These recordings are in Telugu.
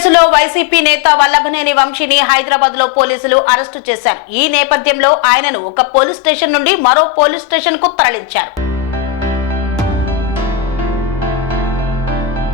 కేసులో వైసీపీ నేత వల్లభనేని వంశీని హైదరాబాద్ లో పోలీసులు అరెస్టు చేశారు. ఈ నేపథ్యంలో ఆయనను ఒక పోలీస్ స్టేషన్ నుండి మరో పోలీస్ స్టేషన్ కు తరలించారు.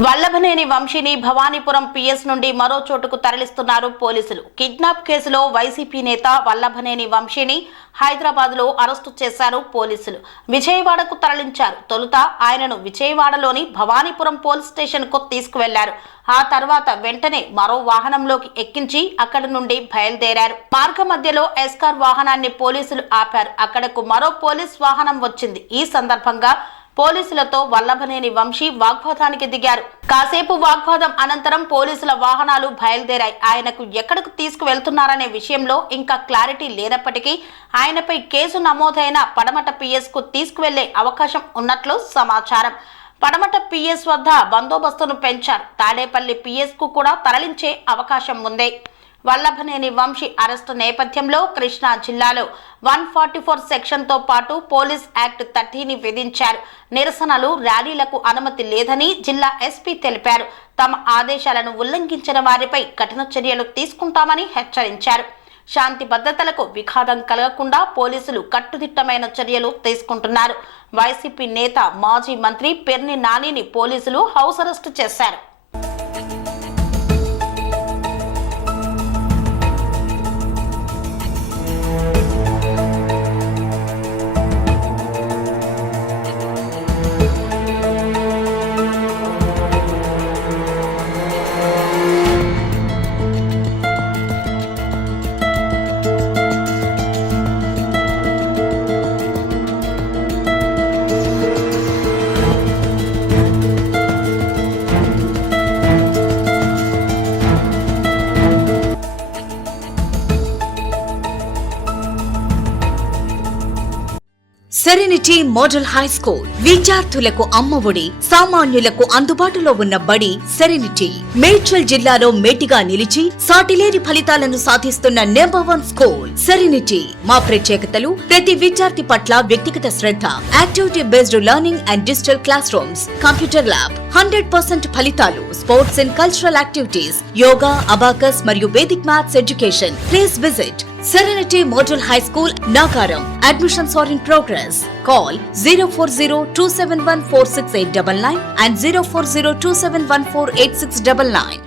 వల్లభనేని వంశీని భవానీపురం పిఎస్ నుండి మరో చోటుకు తరలిస్తున్నారు పోలీసులు. కిడ్నాప్ కేసులో వైసీపీ నేత వల్లభనేని వంశీని హైదరాబాద్ లో అరెస్టు చేశారు పోలీసులు. విజయవాడకు తరలించారు. తొలుత ఆయనను విజయవాడలోని భవానీపురం పోలీస్ స్టేషన్ కు తీసుకువెళ్లారు. ఆ తర్వాత వెంటనే మరో వాహనంలోకి ఎక్కించి అక్కడి నుండి బయలుదేరారు. మార్గ మధ్యలో ఎస్కార్ వాహనాన్ని పోలీసులు ఆపారు. అక్కడకు మరో పోలీస్ వాహనం వచ్చింది. ఈ సందర్భంగా పోలీసులతో వల్లభనేని వంశీ వాగ్వాదానికి దిగారు. కాసేపు వాగ్వాదం అనంతరం పోలీసుల వాహనాలు బయలుదేరాయి. ఆయనకు ఎక్కడకు తీసుకువెళ్తున్నారనే విషయంలో ఇంకా క్లారిటీ లేనప్పటికీ ఆయనపై కేసు నమోదైన పడమట పిఎస్ కు తీసుకువెళ్లే అవకాశం ఉన్నట్లు సమాచారం. పడమట పిఎస్ వద్ద బందోబస్తును పెంచారు. తాడేపల్లి పిఎస్ కు కూడా తరలించే అవకాశం ఉంది. వల్లభనేని వంశీ అరెస్టు నేపథ్యంలో కృష్ణా జిల్లాలో 144 సెక్షన్తో పాటు పోలీస్ యాక్ట్ 30ని విధించారు. నిరసనలు, ర్యాలీలకు అనుమతి లేదని జిల్లా ఎస్పీ తెలిపారు. తమ ఆదేశాలను ఉల్లంఘించిన వారిపై కఠిన చర్యలు తీసుకుంటామని హెచ్చరించారు. శాంతి భద్రతలకు విఘాతం కలగకుండా పోలీసులు కట్టుదిట్టమైన చర్యలు తీసుకుంటున్నారు. వైసీపీ నేత మాజీ మంత్రి పెర్ని నానిని పోలీసులు హౌస్ అరెస్టు చేశారు. సెరెనిటీ మోడల్ హై స్కూల్ విద్యార్థులకు అమ్మఒడి, సామాన్యులకు అందుబాటులో ఉన్న బడి సెరెనిటీ. మేడ్చల్ జిల్లాలో మేటిగా నిలిచి సాటిలేని ఫలితాలను సాధిస్తున్న నంబర్ 1 స్కూల్ సెరెనిటీ. మా ప్రత్యేకతలు ప్రతి విద్యార్థి పట్ల వ్యక్తిగత శ్రద్ధ, activity based learning and digital classrooms, computer lab, 100% ఫలితాలు, sports and cultural activities, yoga, abacus మరియు Vedic maths education. Please visit Serenity Model High School, Nagaram. Admissions are in progress. Call 040-271-46899 and 040-271-48699.